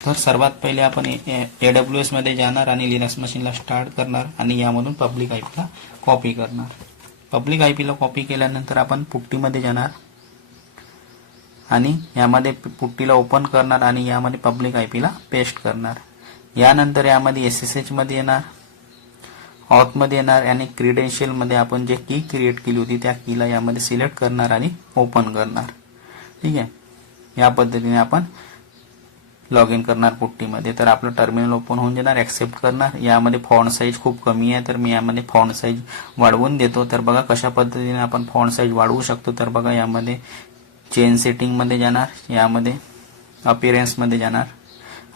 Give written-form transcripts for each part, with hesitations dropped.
तर सर्वात पहिले आपण AWS मध्ये जाणार आणि लिनक्स मशीनला स्टार्ट करणार आणि यामधून पब्लिक आयपीला कॉपी करणार. पब्लिक आयपीला कॉपी केल्यानंतर आपण पुट्टीमध्ये जाणार आणि यामध्ये पुट्टीला ओपन करणार आणि यामध्ये पब्लिक आयपीला पेस्ट करणार. यानंतर यामध्ये SSH मध्ये येणार, ऑथ मध्ये येणार आणि क्रेडेन्शियल मध्ये आपण जे की क्रिएट केली होती त्या कीला यामध्ये सिलेक्ट करणार आणि ओपन करणार. ठीक आहे, या पद्धतीने आपण लॉग इन करणार पुट्टीमध्ये. तर आपलं टर्मिनल ओपन होऊन जाणार, ऍक्सेप्ट करणार. यामध्ये फॉन्ट साईज खूप कमी आहे तर मी यामध्ये फॉन्ट साईज वाढवून देतो. तर बघा कशा पद्धतीने आपण फॉन्ट साईज वाढवू शकतो. तर बघा यामध्ये चेंज सेटिंग मध्ये जाणार, यामध्ये अपीअरन्स मध्ये जाणार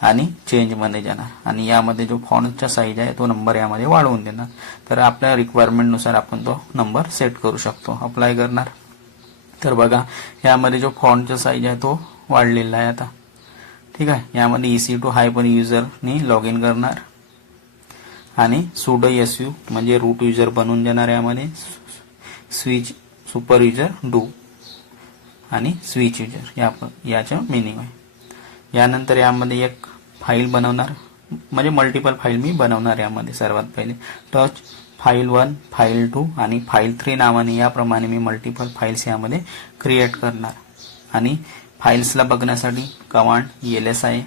आणि चेंज मध्ये जाणार आणि यामध्ये जो फॉन्टचा साईज आहे तो नंबर यामध्ये वाढवून देणार. तर आपल्या रिक्वायरमेंट नुसार आपण तो नंबर सेट करू शकतो. अप्लाय करणार. तर बघा यामध्ये जो फॉन्टचा साईज आहे तो वाढलेला आहे आता. ठीक आहे, यामध्ये EC2 हायपर युजरनी लॉग इन करणार आणि sudo su म्हणजे रूट युजर बनवून देणार. यामध्ये स्विच सुपर युजर डू आणि स्विच युजर याचं मिनिंग आहे. यानंतर यामध्ये एक फाईल बनवणार, म्हणजे मल्टिपल फाईल मी बनवणार. यामध्ये सर्वात पहिले टच फाईल 1, फाईल 2 आणि फाईल 3 नावाने याप्रमाणे मी मल्टिपल फाईल्स यामध्ये क्रिएट करणार. आणि फाईल्सला बघण्यासाठी कमांड ls आहे.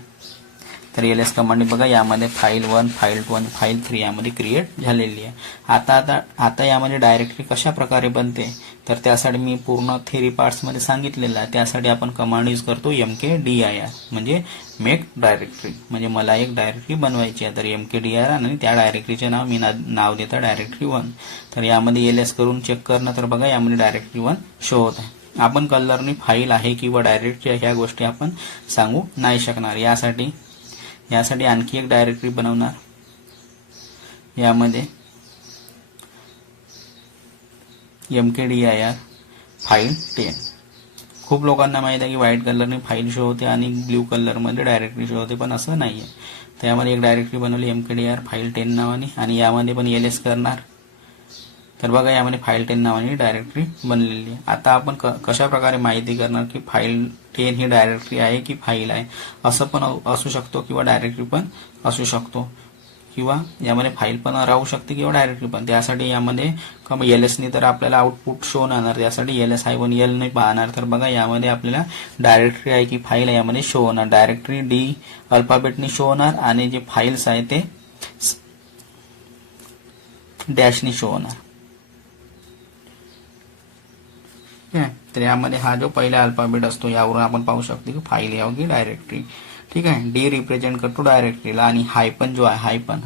तर ls कमांड बघा यामध्ये फाईल 1, फाईल 2 आणि फाईल 3 यामध्ये क्रिएट झालेली आहे. आता यामध्ये डायरेक्टरी कशा प्रकारे बनते तर त्यासाठी मी पूर्ण थेरी पार्ट्स मध्ये सांगितलेलं आहे. त्यासाठी आपण कमांड यूज करतो mkdir म्हणजे मेक डायरेक्टरी. म्हणजे मला एक डायरेक्टरी बनवायची आहे तर mkdir आणि त्या डायरेक्टरीचे नाव मी नाव देतो डायरेक्टरी 1. तर यामध्ये ls करून चेक करणं. तर बघा यामध्ये डायरेक्टरी 1 शो होत आहे. आपण कलरनी फाईल आहे किंवा डायरेक्टरी ह्या गोष्टी आपण सांगू नाही शकणार. यासाठी आणखी एक डायरेक्टरी बनवणार. यामध्ये mkdir फाईल 10. खूप लोकांना माहित आहे की व्हाईट कलरने फाईल शो होते आणि ब्ल्यू कलर मध्ये डायरेक्टरी शो होते, पण असं नाहीये. तर यामध्ये एक डायरेक्टरी बनवली mkdir फाईल 10 नावाने आणि यामध्ये पण ls करणार. तर बघा यामध्ये फाईल 10 नावाने डायरेक्टरी बनलेली आहे. आता आपण कशा प्रकारे माहिती करणार की फाईल 10 ही डायरेक्टरी आहे की फाईल आहे. असं पण असू शकतो किंवा डायरेक्टरी पण असू शकतो किंवा यामध्ये फाईल पण राहू शकते किंवा डायरेक्टरी पण. त्यासाठी यामध्ये ls ने तर आपल्याला आउटपुट शो होणार. त्यासाठी ls-l ने पाहणार. तर बघा यामध्ये आपल्याला डायरेक्टरी आहे की फाईल आहे यामध्ये शो होणार. डायरेक्टरी D अल्फाबेटने शो होणार आणि जे फाईल्स आहे ते डॅशने शो होणार. तर यामध्ये हा जो पहिला अल्फाबेट असतो यावरून आपण पाहू शकतो की फाईल यावं की डायरेक्टरी. ठीक आहे, D रिप्रेझेंट करतो डायरेक्टरीला आणि हायपन जो आहे हायपन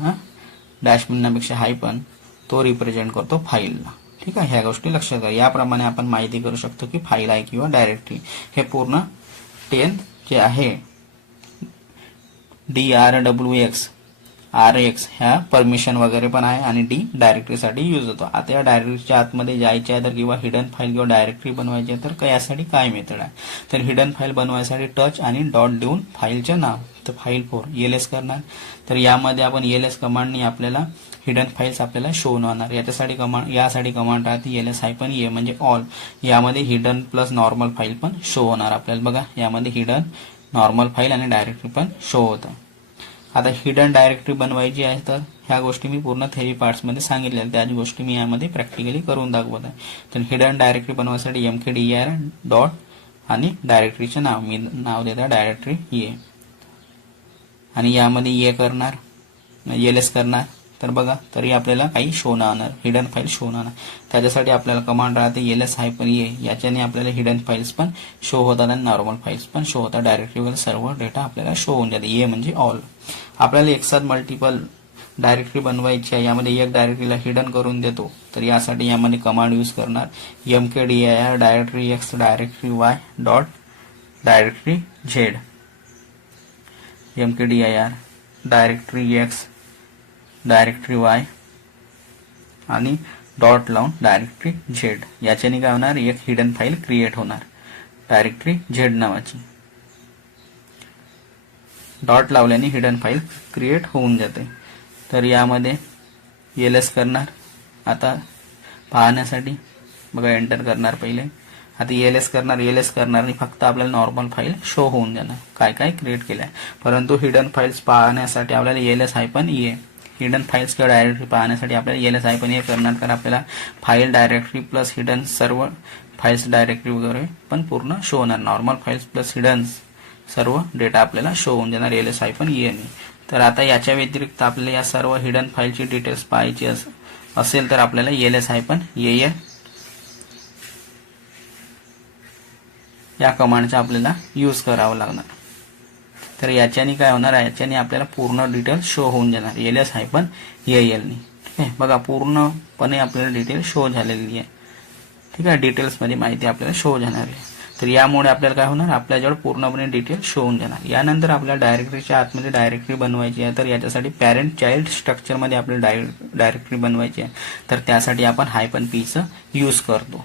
डॅश म्हणण्यापेक्षा हायपन तो रिप्रेझेंट करतो फाईलला. ठीक आहे, ह्या गोष्टी लक्षात घ्या. याप्रमाणे आपण माहिती करू शकतो की फाईल आहे किंवा डायरेक्टरी. हे पूर्ण 10 जे आहे DRWX RX ह्या परमिशन वगैरे पण आहे आणि D डायरेक्टरीसाठी यूज होतो. आता या डायरेक्टरीच्या आतमध्ये जायचे आहे तर किंवा हिडन फाईल किंवा डायरेक्टरी बनवायची आहे तर यासाठी काय मेथड आहे. तर हिडन फाईल बनवायसाठी टच आणि डॉट देऊन फाईलचे नाव, तर फाईल 4 ls करणार. तर यामध्ये आपण ls कमांडनी आपल्याला हिडन फाईल्स आपल्याला शो होणार. यासाठी कमांड राहते ls-a म्हणजे ऑल. यामध्ये हिडन प्लस नॉर्मल फाईल पण शो होणार आपल्याला. बघा यामध्ये हिडन, नॉर्मल फाईल आणि डायरेक्टरी पण शो होत आहे. आता हिडन डायरेक्टरी बनवायची आहे तर ह्या गोष्टी मी पूर्ण थेरी पार्ट्स मध्ये सांगितल्या, त्याच गोष्टी मी यामध्ये प्रॅक्टिकली करून दाखवत आहे. तर हिडन डायरेक्टरी बनवण्यासाठी mkdir डॉट आणि डायरेक्टरीचे नाव मी नाव देतो डायरेक्टरी a आणि यामध्ये a करणार, ls करणार. तर बघा तरी आपल्याला काही शो नाही होणार, हिडन फाईल शो नाही होणार. त्याच्यासाठी आपल्याला कमांड राहते ls-a. याच्याने आपल्याला हिडन फाईल्स पण शो होतात आणि नॉर्मल फाईल्स पण शो होतात. डायरेक्टरीवर सर्व डेटा आपल्याला शो होऊन जाते. ए म्हणजे ऑल. आपल्याला एकसाथ मल्टिपल डायरेक्टरी बनवायची आहे. यामध्ये एक डायरेक्टरीला हिडन करून देतो. तर यासाठी यामध्ये कमांड यूज करणार mkdir directory x directory y dot directory z. mkdir directory x directory y आणि डॉट लावून डायरेक्टरी z. याच्याने काय होणार, एक हिडन फाईल क्रिएट होणार डायरेक्टरी z नावाची. डॉट लावल्याने हिडन फाईल क्रिएट होऊन जाते. तर यामध्ये ls करणार. आता पाहण्यासाठी बघा एंटर करणार पहिले आता ELS करणार आणि फक्त आपल्याला नॉर्मल फाईल शो होऊन जाणार काय काय क्रिएट केलंय. परंतु हिडन फाईल्स पाहण्यासाठी आपल्याला ELS-EA हिडन फाईल्स किंवा डायरेक्टरी पाहण्यासाठी आपल्याला ELS-EA करणार, तर आपल्याला फाईल डायरेक्टरी प्लस हिडन सर्व फाईल्स डायरेक्टरी वगैरे पण पूर्ण शो होणार. नॉर्मल फाईल्स प्लस हिडन सर्व डेटा आपल्याला शो होऊन जाणार ELS-EA ने. तर आता याच्या व्यतिरिक्त आपल्याला या सर्व हिडन फाईलची डिटेल्स पाहायची असेल तर आपल्याला ELS-EA या कमांडचा आपल्याला यूज करावा लागणार. तर याच्याने काय होणार, याच्याने आपल्याला पूर्ण डिटेल शो होऊन जाणार ELS-EA ने. ठीक आहे, बघा पूर्णपणे आपल्याला डिटेल शो झालेली आहे. ठीक आहे, डिटेल्समध्ये माहिती आपल्याला शो जाणार आहे. तर यामुळे आपल्याला काय होणार, आपल्याजवळ पूर्णपणे डिटेल शो होऊन जाणार. यानंतर आपल्याला डायरेक्टरीच्या आतमध्ये डायरेक्टरी बनवायची आहे. तर याच्यासाठी पॅरेंट चाइल्ड स्ट्रक्चरमध्ये आपल्याला डायरेक्टरी बनवायची आहे. तर त्यासाठी आपण -p चं यूज करतो.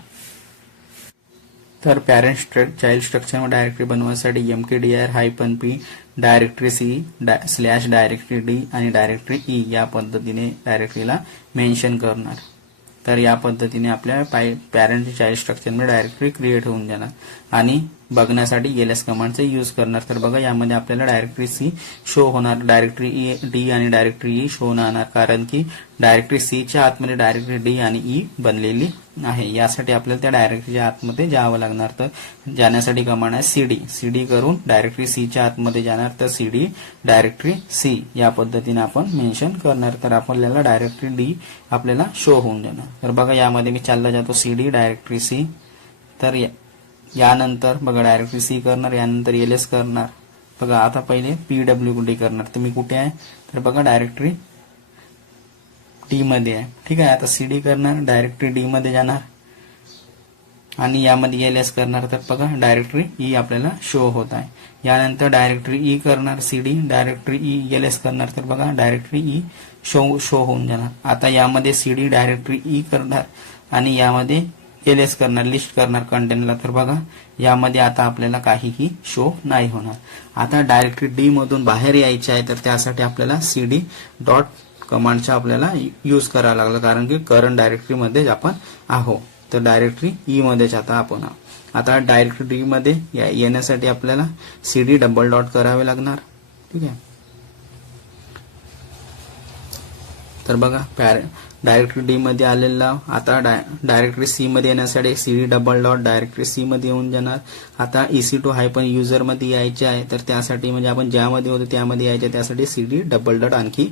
तर पॅरेंट चाइल्ड स्ट्रक्चरमध्ये डायरेक्टरी बनवण्यासाठी mkdir-p directory C / directory D आणि डायरेक्टरी E या पद्धतीने डायरेक्टरीला मेन्शन करणार. तर या पद्धतीने आपल्या पॅरेंट चाइल्ड स्ट्रक्चरमध्ये डायरेक्टरी क्रिएट होऊन जाणार आणि बघण्यासाठी ELS कमांडचा यूज करणार. तर बघा यामध्ये आपल्याला डायरेक्टरी C शो होणार, डायरेक्टरी D आणि डायरेक्टरी E शो होणार, कारण की डायरेक्टरी C च्या आतमध्ये डायरेक्टरी D आणि E बनलेली आहे. यासाठी आपल्याला त्या डायरेक्टरीच्या आतमध्ये जावं लागणार. तर जाण्यासाठी कमांड आहे CD करून डायरेक्टरी C च्या आतमध्ये जाणार. तर CD डायरेक्टरी C या पद्धतीने आपण मेन्शन करणार. तर आपल्याला डायरेक्टरी D आपल्याला शो होऊन जाणार. तर बघा यामध्ये मी चालला जातो CD डायरेक्टरी C. तर यानंतर बघा डायरेक्टरी C करणार, यानंतर ELS करणार. बघा आता पहिले PWD करणार. तर मी कुठे आहे, तर बघा डायरेक्टरी D मध्ये आहे. ठीक आहे, आता CD करणार, डायरेक्टरी D मध्ये जाणार आणि यामध्ये ELS करणार. तर बघा डायरेक्टरी E आपल्याला शो होत आहे. यानंतर डायरेक्टरी E करणार, CD डायरेक्टरी E ELS करणार. तर बघा डायरेक्टरी E शो होऊन जाणार. आता यामध्ये CD डायरेक्टरी E करणार आणि यामध्ये ELS करणार, लिस्ट करणार कंटेनला. तर बघा यामध्ये आता आपल्याला काहीही शो नाही होणार. आता डायरेक्टरी D मधून बाहेर यायचे आहे, तर त्यासाठी आपल्याला CD डॉट कमांडचा आपल्याला यूज करावा लागला, कारण की करंट डायरेक्टरीमध्येच आपण आहोत. तर डायरेक्टरी E मध्येच आता आपण आहोत. आता डायरेक्टरी D मध्ये येण्यासाठी आपल्याला CD डबल डॉट करावे लागणार. ठीक आहे, तर बघा डायरेक्टरी D मध्ये आलेला. आता डायरेक्टरी C मध्ये येण्यासाठी CD double dot directory C मध्ये येऊन जाणार. आता EC2-user मध्ये यायचे आहे, तर त्यासाठी म्हणजे आपण ज्यामध्ये होतो त्यामध्ये यायचे, त्यासाठी CD डबल डॉट आणखी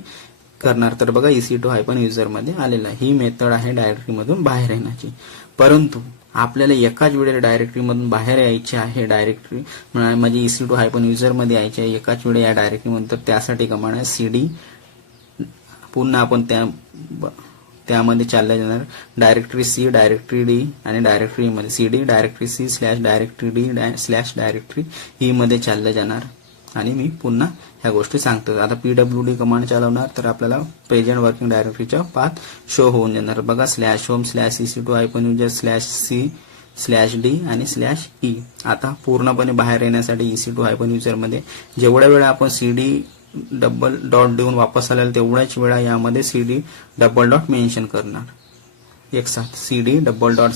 करणार. तर बघा EC2-user मध्ये आलेला. ही मेथड आहे डायरेक्टरी मधून बाहेर येण्याची. परंतु आपल्याला एकाच वेळेला डायरेक्टरी मधून बाहेर यायचे आहे, डायरेक्टरी म्हणजे EC2-user मध्ये यायचे आहे एकाच वेळी या डायरेक्टरी मधून. तर त्यासाठी कमांड आहे CD. पुन्हा आपण त्यामध्ये चालले जाणार डायरेक्टरी C डायरेक्टरी D आणि डायरेक्टरी मध्ये CD directory C / directory D / directory E मध्ये चालले जाणार. आणि मी पुन्हा ह्या गोष्टी सांगतो. आता PWD कमांड चालवणार, तर आपल्याला प्रेझेंट वर्किंग डायरेक्टरीचा पाथ शो होऊन जाणार. बघा /home /EC2-user /C /D आणि /E. आता पूर्णपणे बाहेर येण्यासाठी EC2-user मध्ये जेवढ्या वेळा आपण CD डबल डॉट देऊन वापस आलेला तेवढ्याच वेळा यामध्ये CD डबल डॉट मेन्शन करणार एक साथ. CD double dot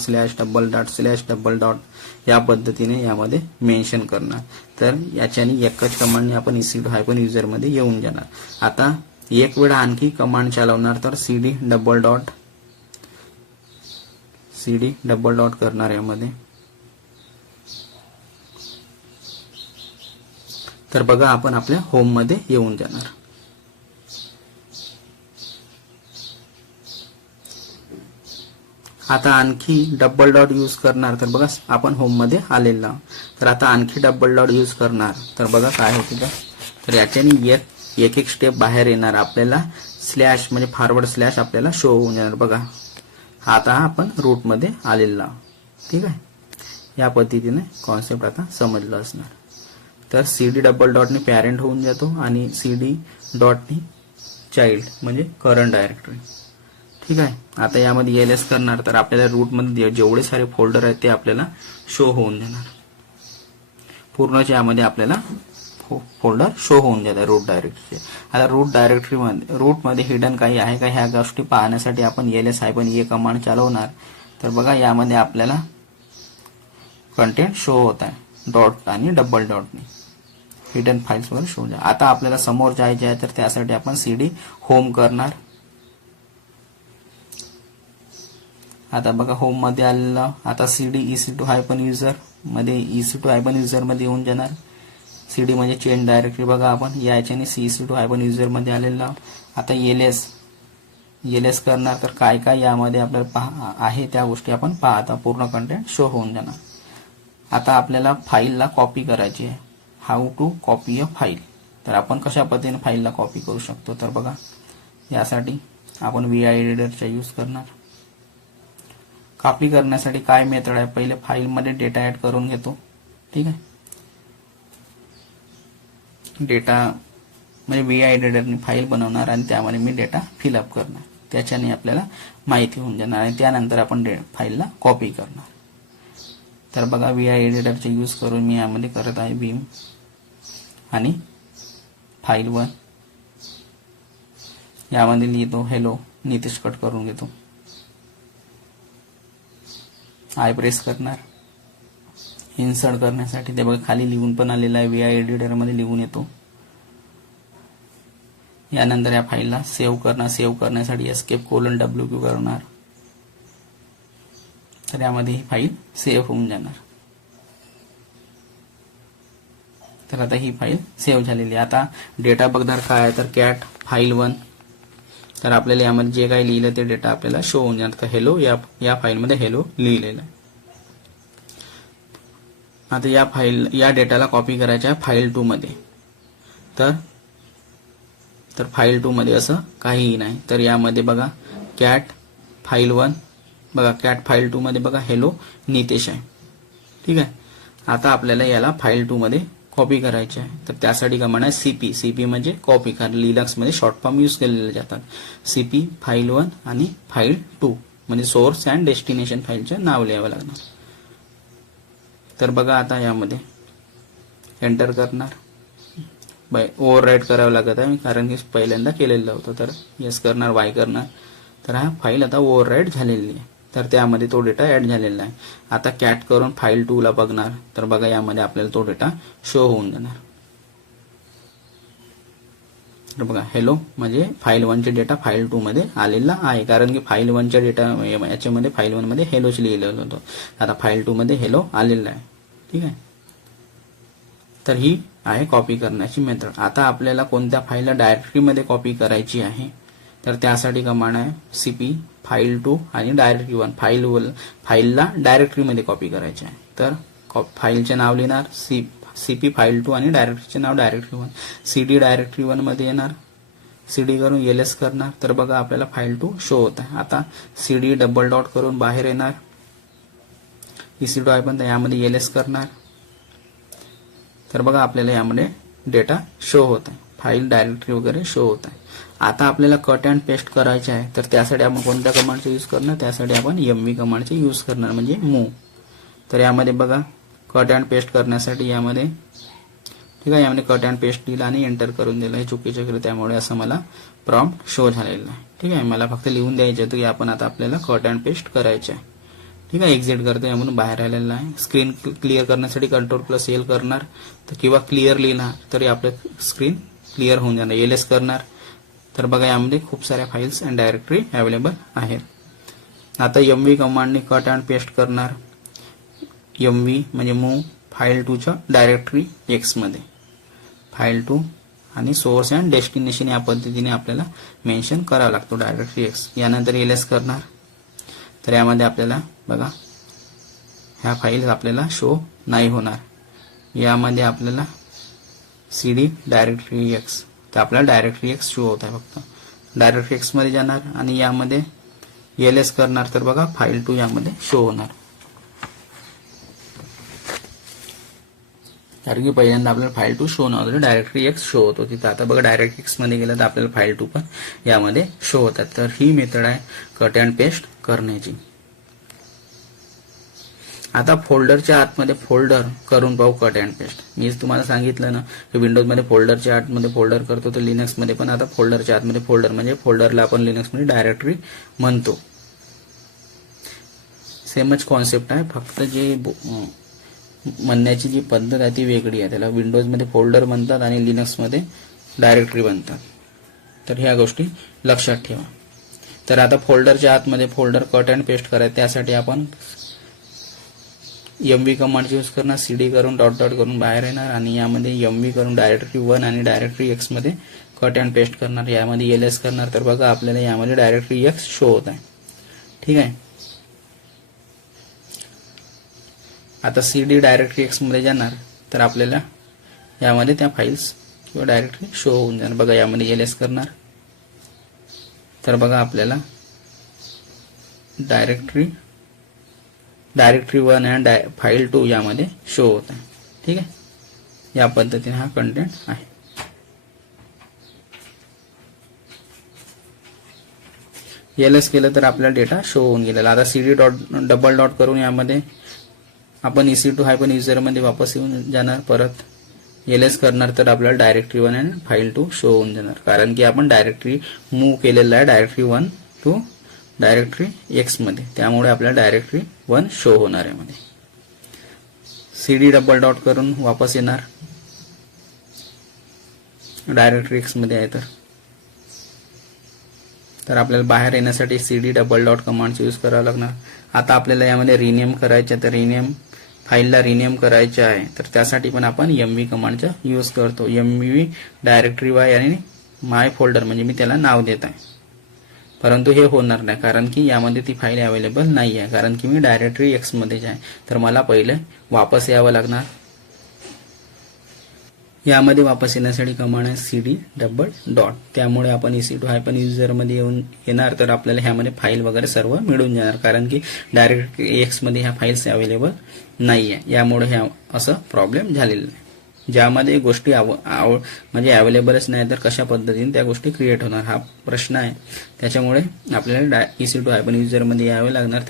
/double dot या पद्धतीने यामध्ये मेन्शन करणार. तर याच्याने एकच कमांडने आपण EC2-user मध्ये येऊन जाणार. आता एक वेळा आणखी कमांड चालवणार, तर CD डबल डॉट करणार यामध्ये. तर बघा आपण आपल्या होम मध्ये येऊन जाणार. आता आणखी डबल डॉट यूज करणार. तर बघा आपण होम मध्ये आलेला. तर आता आणखी डबल डॉट यूज करणार. तर बघा काय होते, तर याच्याने एक स्टेप बाहेर येणार. आपल्याला स्लॅश म्हणजे फॉरवर्ड स्लॅश आपल्याला शो होऊन जाणार. बघा आता आपण रूट मध्ये आलेला. ठीक आहे, या पद्धतीने कॉन्सेप्ट आता समजलं असणार. तर CD डबल डॉटने पॅरेंट होऊन जातो आणि CD डॉटने चाइल्ड म्हणजे करंट डायरेक्टरी. ठीक आहे, आता यामध्ये ELS करणार. तर आपल्याला रूटमध्ये जेवढे सारे फोल्डर आहेत ते आपल्याला शो होऊन जाणार. पूर्णच यामध्ये आपल्याला फोल्डर शो होऊन जातात रूट डायरेक्टरीचे. आता रूटमध्ये हिडन काही आहे का ह्या गोष्टी पाहण्यासाठी आपण ELS-EA कमांड चालवणार. तर बघा यामध्ये आपल्याला कंटेंट शो होत आहे डॉट आणि डबल डॉटने हिडन फाइल्स वर शो. आता आपल्याला समोर जायचे आहे तर त्यासाठी आपण सीडी होम करणार. आता बघा होम मध्ये आलेलं. आता सीडी EC2 हायफन युजर मध्ये EC2 हायफन युजर मध्ये येऊन जाणार. सीडी म्हणजे चेंज डायरेक्टरी. बघा आपण याच्याने EC2 हायफन युजर मध्ये आलेलं. आता एलएस करणार. तर काय काय यामध्ये आपल्याला आहे त्या गोष्टी आपण पाहता पूर्ण कंटेंट शो होऊन जाणार. आता आपल्याला फाईलला कॉपी करायची आहे. How to copy a file. तर आपण कशा पद्धतीने फाईलला कॉपी करू शकतो तर बघा यासाठी आपण VI एडिटरचा यूज करणार. कॉपी करण्यासाठी काय मेथड आहे, पहिले फाईलमध्ये डेटा ऍड करून घेतो. ठीक आहे, डेटा म्हणजे VI एडिटरने फाईल बनवणार आणि त्यामध्ये मी डेटा फिलअप करणार. त्याच्याने आपल्याला माहिती होऊन जाणार आणि त्यानंतर आपण फाईलला कॉपी करणार. तर बघा VI एडिटरचा यूज करून मी यामध्ये करत आहे बीम आणि फाईल 1 यामध्ये लिहितो हेलो. नितेश कट करून घेतो. आय प्रेस करणार. इन्सर्ट करण्यासाठी ते बघा खाली लिहून पण आलेलं आहे. VI एडिटर मध्ये लिहून येतो. यानंतर या फाईलला सेव्ह करणार. सेव्ह करण्यासाठी ESC:WQ करणार. तर यामध्ये ही फाईल सेव्ह होऊन जाणार. तर आता ही फाईल सेव्ह झालेली आहे. आता डेटा बघणार काय आहे तर कॅट फाईल 1. तर आपल्याला यामध्ये जे काही लिहिलं ते डेटा आपल्याला शो होऊन जाणार. हेलो या फाईलमध्ये हेलो लिहिलेलं आहे. आता या डेटाला कॉपी करायचं आहे फाईल 2 मध्ये. तर फाईल 2 मध्ये असं काहीही नाही. तर यामध्ये बघा कॅट फाईल 1 बघा कॅट फाईल 2 मध्ये बघा हेलो नितेश आहे. ठीक आहे, आता आपल्याला याला फाईल 2 मध्ये कॉपी करायचे आहे. तर त्यासाठी कमांड आहे CP म्हणजे कॉपी. कारण लिनक्स मध्ये शॉर्ट फॉर्म यूज केलेले जातात. CP फाईल 1 आणि फाईल 2 म्हणजे सोर्स अँड डेस्टिनेशन फाईलचे नाव लिहावं लागणार. तर बघा आता यामध्ये एंटर करणार. ओव्हरराईट करावं लागत आहे कारण की पहिल्यांदा केलेलं होतं. तर येस करणार, वाय करणार. तर हा फाईल आता ओव्हरराईट झालेली आहे. तर त्यामध्ये तो डेटा ऍड झालेला आहे. आता कॅट करून फाईल 2 ला बघणार. तर बघा यामध्ये आपल्याला तो डेटा शो होऊन जाणार. तर बघा हेलो म्हणजे फाईल 1 चे डेटा फाईल 2 मध्ये आलेला आहे. कारण की फाईल 1 च्या डेटा याच्यामध्ये फाईल 1 मध्ये हेलोच लिहिलेलं होतं. आता फाईल 2 मध्ये हेलो आलेला आहे. ठीक आहे, तर ही आहे कॉपी करण्याची मेथड. आता आपल्याला कोणत्या फाईलला डायरेक्टरीमध्ये कॉपी करायची आहे तर त्यासाठी कमांड आहे CP फाईल 2 आणि डायरेक्टरी 1. फाईलला डायरेक्टरीमध्ये कॉपी करायचे आहे. तर फाईलचे नाव लिहिणार CP फाईल 2 आणि डायरेक्टरीचे नाव डायरेक्टरी 1. CD डायरेक्टरी 1 मध्ये येणार. CD करून LS करणार. तर बघा आपल्याला फाईल 2 शो होत आहे. आता CD डबल डॉट करून बाहेर येणार. EC2 आहे पण यामध्ये LS करणार. तर बघा आपल्याला यामध्ये डेटा शो होत आहे. फाईल डायरेक्टरी वगैरे शो होत आहे. आता आपल्याला कट अँड पेस्ट करायचे आहे. तर त्यासाठी आपण कोणत्या कमांडचा यूज करणार, त्यासाठी आपण MV कमांडचा यूज करणार म्हणजे मूव. तर यामध्ये बघा कट अँड पेस्ट करण्यासाठी यामध्ये ठीक आहे यामध्ये कट अँड पेस्ट दिला आणि एंटर करून दिलं. हे चुकीचं केलं त्यामुळे असं मला प्रॉम्प्ट शो झालेलं आहे. ठीक आहे, मला फक्त लिहून द्यायचं होतं की आपण आता आपल्याला कट अँड पेस्ट करायचे आहे. ठीक आहे, एक्झिट करतो यामधून बाहेर आलेला आहे. स्क्रीन क्लिअर करण्यासाठी Ctrl+L करणार तर किंवा क्लिअर लिहिणार तरी आपलं स्क्रीन क्लिअर होऊन जाणार. LS करणार. तर बघा यामध्ये खूप साऱ्या फाईल्स अँड डायरेक्टरी अवेलेबल आहेत. आता MV कमांडने कट अँड पेस्ट करणार. MV म्हणजे मूव फाईल 2 च्या डायरेक्टरी X मध्ये. फाईल 2 आणि सोर्स अँड डेस्टिनेशन या पद्धतीने आपल्याला मेन्शन करावा लागतो डायरेक्टरी X. यानंतर LS करणार. तर यामध्ये आपल्याला बघा ह्या फाईल्स आपल्याला शो नाही होणार. यामध्ये आपल्याला CD डायरेक्टरी X तर आपल्याला डायरेक्टरी X शो होत आहे. फक्त डायरेक्टरी X मध्ये जाणार आणि यामध्ये LS करणार. तर बघा फाईल 2 यामध्ये शो होणार. कारण की पहिल्यांदा आपल्याला फाईल 2 शो नव्हतं, डायरेक्टरी X शो होत होती. तर आता बघा डायरेक्टरी X मध्ये गेलं तर आपल्याला फाईल 2 पण यामध्ये शो होतात. तर ही मेथड आहे कट अँड पेस्ट करण्याची. आता फोल्डरच्या आतमध्ये फोल्डर करून पाहू कट अँड पेस्ट. मी तुम्हाला सांगितलं ना की विंडोज मध्ये फोल्डरच्या आतमध्ये फोल्डर करतो तर लिनक्स मध्ये पण आता फोल्डरच्या आतमध्ये फोल्डर म्हणजे फोल्डरला आपण लिनक्स मध्ये डायरेक्टरी म्हणतो. सेमच कॉन्सेप्ट आहे. फक्त जे म्हणण्याची जी पद्धत आहे ती वेगळी आहे. त्याला विंडोजमध्ये फोल्डर म्हणतात आणि लिनक्समध्ये डायरेक्टरी म्हणतात. तर ह्या गोष्टी लक्षात ठेवा. तर आता फोल्डरच्या आतमध्ये फोल्डर कट अँड पेस्ट करायचं, त्यासाठी आपण MV कमांड यूज करणार. CD करून डॉट डॉट करून बाहेर येणार आणि यामध्ये MV करून डायरेक्टरी 1 आणि डायरेक्टरी X मध्ये कट अँड पेस्ट करणार. यामध्ये LS करणार. तर बघा आपल्याला यामध्ये डायरेक्टरी X शो होत आहे. ठीक आहे. आता CD डायरेक्टरी X मध्ये जाणार तर आपल्याला यामध्ये त्या फाईल्स किंवा डायरेक्टरी शो होऊन जाणार. बघा यामध्ये LS करणार तर बघा आपल्याला डायरेक्टरी 1 आणि फाईल 2 यामध्ये शो होत आहे. ठीक आहे. या पद्धतीने हा कंटेंट आहे. LS केलं तर आपल्याला डेटा शो होऊन गेलेला. आता CD डबल डॉट करून यामध्ये आपण EC2 युजर मध्ये वापस येऊन जाणार. परत LS करणार तर आपल्याला डायरेक्टरी 1 आणि फाईल 2 शो होऊन जाणार. कारण की आपण डायरेक्टरी मूव्ह केलेला आहे डायरेक्टरी 1 टू डायरेक्टरी X मध्ये, त्यामुळे आपल्याला डायरेक्टरी 1 शो होणार आहे मध्ये. CD डबल डॉट करून वापस येणार. डायरेक्टरी X मध्ये आहे तर आपल्याला बाहेर येण्यासाठी CD double dot command use करावा लागणार. आता आपल्याला यामध्ये रिनेम करायचे, तर फाईलला रिनेम करायचे आहे तर त्यासाठी पण आपण MV कमांडचा यूज करतो. MV डायरेक्टरी Y आणि माय फोल्डर म्हणजे मी त्याला नाव देत आहे. परंतु हे होणार नाही कारण की यामध्ये ती फाईल अवेलेबल नाही आहे, कारण की मी डायरेक्टरी X मध्येच आहे. तर मला पहिले वापस यावं लागणार. यामध्ये वापस येण्यासाठी कमांड आहे CD डबल डॉट. त्यामुळे आपण EC2 युजर मध्ये येणार तर आपल्याला ह्यामध्ये फाईल वगैरे सर्व मिळून जाणार, कारण की डायरेक्ट X मध्ये ह्या फाईल्स अवेलेबल नाही आहे. यामुळे ह्या असं प्रॉब्लेम झालेला नाही. ज्यामध्ये गोष्टी म्हणजे अवेलेबलच नाही तर कशा पद्धतीने त्या गोष्टी क्रिएट होणार हा प्रश्न आहे. त्याच्यामुळे आपल्याला EC2 युजर मध्ये यावे लागणार.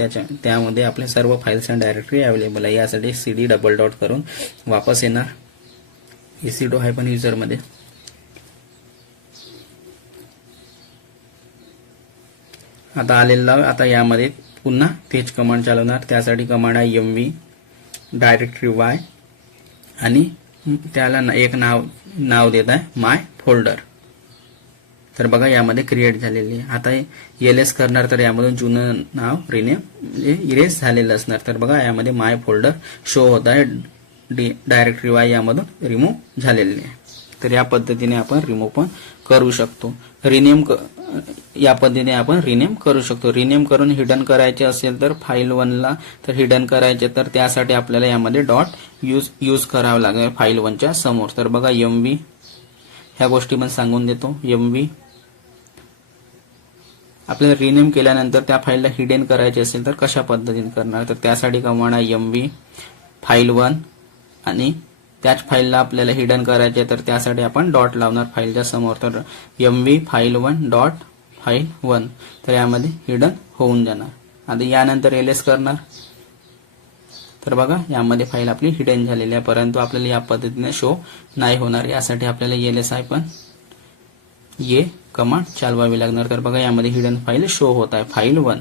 त्यामध्ये आपल्या सर्व फाईल्स आणि डायरेक्टरी अवेलेबल आहे. यासाठी CD डबल डॉट करून वापस येणार EC2 युजर मध्ये. आता आलेला आता यामध्ये पुन्हा तेच कमांड चालवणार. त्यासाठी कमांड आहे MV डायरेक्टरी Y आणि त्याला एक नाव देत आहे माय फोल्डर. तर बघा यामध्ये क्रिएट झालेली आहे. आता LS करणार तर यामधून जुनं नाव रिनेम म्हणजे इरेज झालेलं असणार. तर बघा यामध्ये माय फोल्डर शो होत आहे. डायरेक्टरी Y यामधून रिमूव्ह झालेली आहे. तर या पद्धतीने आपण रिमूव्ह पण करू शकतो. या पद्धतीने आपण रिनेम करू शकतो. रिनेम करून हिडन करायचे असेल तर फाईल 1 ला तर हिडन करायचे तर त्यासाठी आपल्याला यामध्ये डॉट यूज करावं लागेल फाईल 1 च्या समोर. तर बघा MV ह्या गोष्टी पण सांगून देतो. MV आपल्याला रिनेम केल्यानंतर त्या फाईलला हिडन करायचे असेल तर कशा पद्धतीने करणार, तर त्यासाठी कमांड आहे MV फाईल 1 आणि त्याच फाईलला आपल्याला हिडन करायचे तर त्यासाठी आपण डॉट लावणार फाईलच्या समोर. तर MV फाईल 1 डॉट फाईल 1 तर यामध्ये हिडन होऊन जाणार. आता यानंतर LS करणार तर बघा यामध्ये फाईल आपली हिडन झालेली आहे, परंतु आपल्याला या पद्धतीने शो नाही होणार. यासाठी आपल्याला LS ये कमांड चालवावी लागणार. तर बघा यामध्ये हिडन फाईल शो होत आहे फाईल 1.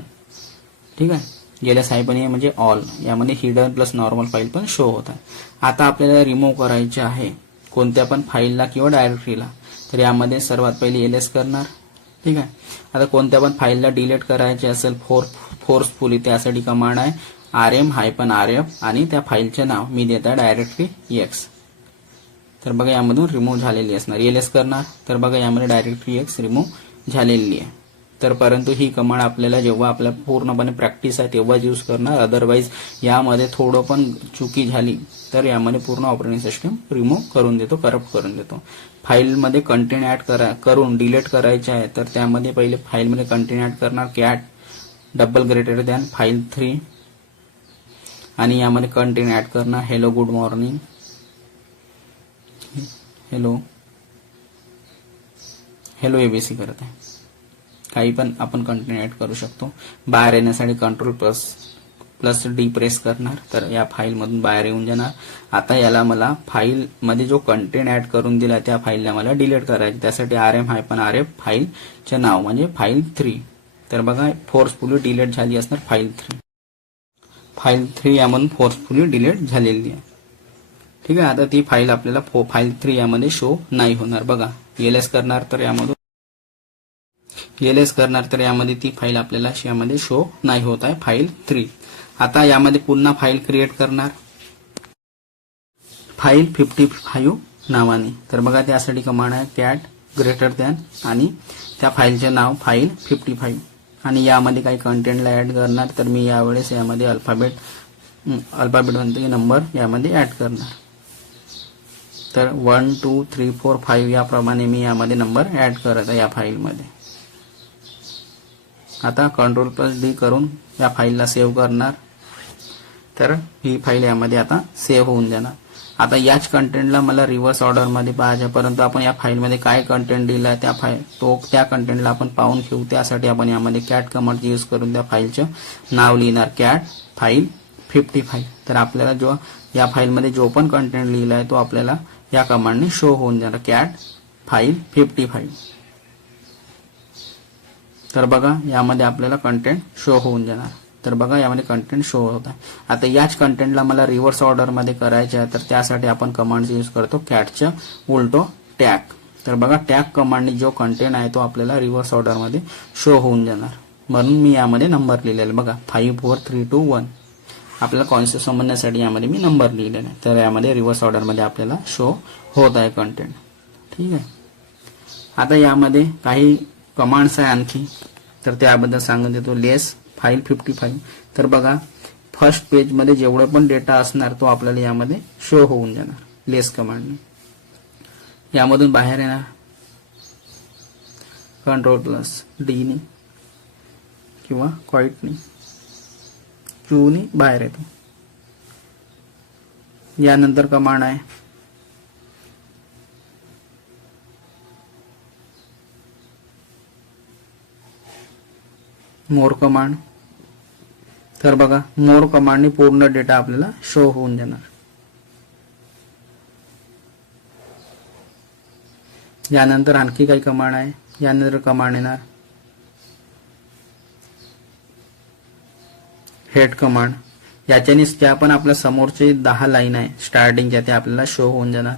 ठीक आहे. LS म्हणजे ऑल. यामध्ये हिडन प्लस नॉर्मल फाईल पण शो होत आहे. आता आपल्याला रिमूव्ह करायचे आहे कोणत्या पण फाईलला किंवा डायरेक्टरीला. तर यामध्ये सर्वात पहिले LS करणार. ठीक आहे. आता कोणत्या पण फाईलला डिलीट करायचे असेल फोर्सफुली त्यासाठी कमांड आहे RM-RF आणि त्या फाईलचे नाव मी देत आहे डायरेक्टरी X. तर बघा यामधून रिमूव्ह झालेली असणार. LS करणार तर बघा यामध्ये डायरेक्टरी X रिमूव्ह झालेली आहे. तर परंतु ही कमांड आपल्याला जेव्हा आपल्या पूर्णपणे प्रॅक्टिस आहे तेव्हाच यूज करणार. अदरवाईज यामध्ये थोडं पण चुकी झाली तर यामध्ये पूर्ण ऑपरेटिंग सिस्टम रिमूव्ह करून देतो, करप्ट करून देतो. फाईलमध्ये कंटेंट ऍड करून डिलीट करायचे आहे तर त्यामध्ये पहिले फाईलमध्ये कंटेंट ऍड करणार cat double greater than file 3 आणि यामध्ये कंटेंट ऍड करणार hello good morning, hello ABC करत आहे. काही पण आपण कंटेंट ऍड करू शकतो. बाहेर येण्यासाठी Ctrl+D प्रेस करणार तर या फाईल मधून बाहेर येऊन जाणार. आता याला मला फाईल मध्ये जो कंटेंट ऍड करून दिला त्या फाईलला मला डिलीट करायचे. त्यासाठी RM-RF फाईलचे नाव म्हणजे फाईल 3. तर बघा फोर्सफुली डिलीट झाली असणार फाईल 3. फाईल 3 यामधून फोर्सफुली डिलीट झालेली आहे. ठीक आहे. आता ती फाईल आपल्याला फाईल 3 यामध्ये शो नाही होणार. बघा एलएस करणार तर यामध्ये ती फाईल आपल्याला यामध्ये शो नाही होत आहे, फाईल 3. आता यामध्ये पुन्हा फाईल क्रिएट करणार फाईल 55 नावाने. तर बघा त्यासाठी कमांड आहे कॅट ग्रेटर दॅन आणि त्या फाईलचे नाव फाईल 55 आणि यामध्ये काही कंटेंटला ऍड करणार. तर मी यावेळेस यामध्ये अल्फाबेट म्हणतो की नंबर यामध्ये ऍड करणार. तर 1 2 3 4 5 याप्रमाणे मी यामध्ये नंबर ऍड करत आहे या फाईलमध्ये. आता Ctrl+D करून या फाईलला सेव्ह करणार. तर ही फाईल यामध्ये आता सेव्ह होऊन जाणार. आता याच कंटेंटला मला रिव्हर्स ऑर्डरमध्ये पाहायचे, परंतु आपण या फाईलमध्ये काय कंटेंट दिला त्या कंटेंटला आपण पाहून घेऊ. त्यासाठी आपण यामध्ये कॅट कमांड यूज करून त्या फाईलचं नाव लिहिणार कॅट फाईल 55. तर आपल्याला जो या फाईलमध्ये जो पण कंटेंट लिहिला आहे तो आपल्याला या कमांडने शो होऊन जाणार कॅट फाईल 55. तर बघा यामध्ये आपल्याला कंटेंट शो होऊन जाणार. तर बघा यामध्ये कंटेंट शो होत आहे. आता याच कंटेंटला मला रिव्हर्स ऑर्डरमध्ये करायचे आहे, तर त्यासाठी आपण कमांड यूज करतो कॅटच्या उलटो टॅग. तर बघा टॅग कमांडने जो कंटेंट आहे तो आपल्याला रिव्हर्स ऑर्डरमध्ये शो होऊन जाणार. म्हणून मी यामध्ये नंबर लिहिलेला बघा 5 4 3 2 1. आपल्याला कॉन्सेप्ट समजण्यासाठी यामध्ये मी नंबर लिहिलेला आहे. तर यामध्ये रिव्हर्स ऑर्डरमध्ये आपल्याला शो होत आहे कंटेंट. ठीक आहे. आता यामध्ये काही कमांड्स आहे आणखी, तर त्याबद्दल सांगून देतो. लेस फाईल 55. तर बघा फर्स्ट पेज मध्ये जेवढे पण डेटा असणार तो आपल्याला यामध्ये शो होऊन जाणार लेस कमांडने. यामधून बाहेर येणार Ctrl+D ने किंवा क्वाइटने Q ने बाहेर येतो. यानंतर कमांड आहे मोर कमांड. तर बघा मोर कमांडने पूर्ण डेटा आपल्याला शो होऊन जाणार. यानंतर आणखी काही कमांड आहे. यानंतर कमांड येणार हेड कमांड. याच्याने ज्या पण आपल्या समोरचे 10 लाईन आहे स्टार्टिंगच्या त्या आपल्याला शो होऊन जाणार.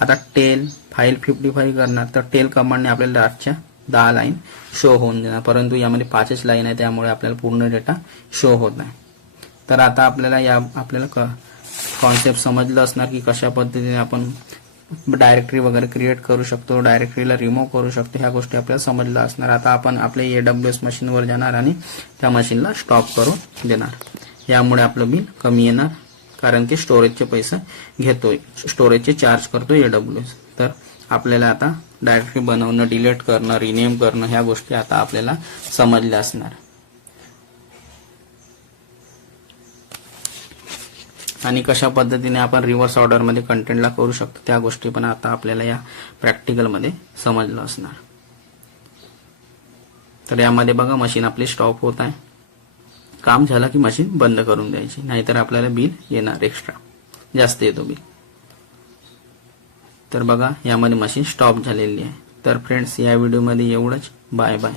आता टेल फाईल 55 करणार, तर टेल कमांडने आपल्याला आजच्या 10 लाईन शो होऊन जाणार, परंतु यामध्ये 5च लाईन आहे त्यामुळे आपल्याला पूर्ण डेटा शो होत नाही. तर आता आपल्याला कॉन्सेप्ट समजलं असणार की कशा पद्धतीने आपण डायरेक्टरी वगैरे क्रिएट करू शकतो, डायरेक्टरीला रिमूव्ह करू शकतो, ह्या गोष्टी आपल्याला समजल्या असणार. आता आपण आपल्या AWS मशीनवर जाणार आणि त्या मशीनला स्टॉप करून देणार. यामुळे आपलं बिल कमी येणार, कारण की स्टोरेजचे पैसे घेतोय, स्टोरेजचे चार्ज करतोय AWS. तर आपल्याला आता डायरेक्टरी बनवणं, डिलीट करणं, रिनेम करणं ह्या गोष्टी आता आपल्याला समजल्या असणार. आणि कशा पद्धतीने आपण रिव्हर्स ऑर्डर मध्ये कंटेंटला करू शकतो त्या गोष्टी पण आता आपल्याला या प्रॅक्टिकल मध्ये समजलं असणार. तर यामध्ये बघा मशीन आपली स्टॉप होत आहे. काम झालं की मशीन बंद करून द्यायची, नाहीतर आपल्याला बिल येणार, एक्स्ट्रा जास्त येतो बिल. तर बघा यामध्ये मशीन स्टॉप झालेली आहे. तर फ्रेंड्स या व्हिडिओमध्ये एवढंच. Bye bye.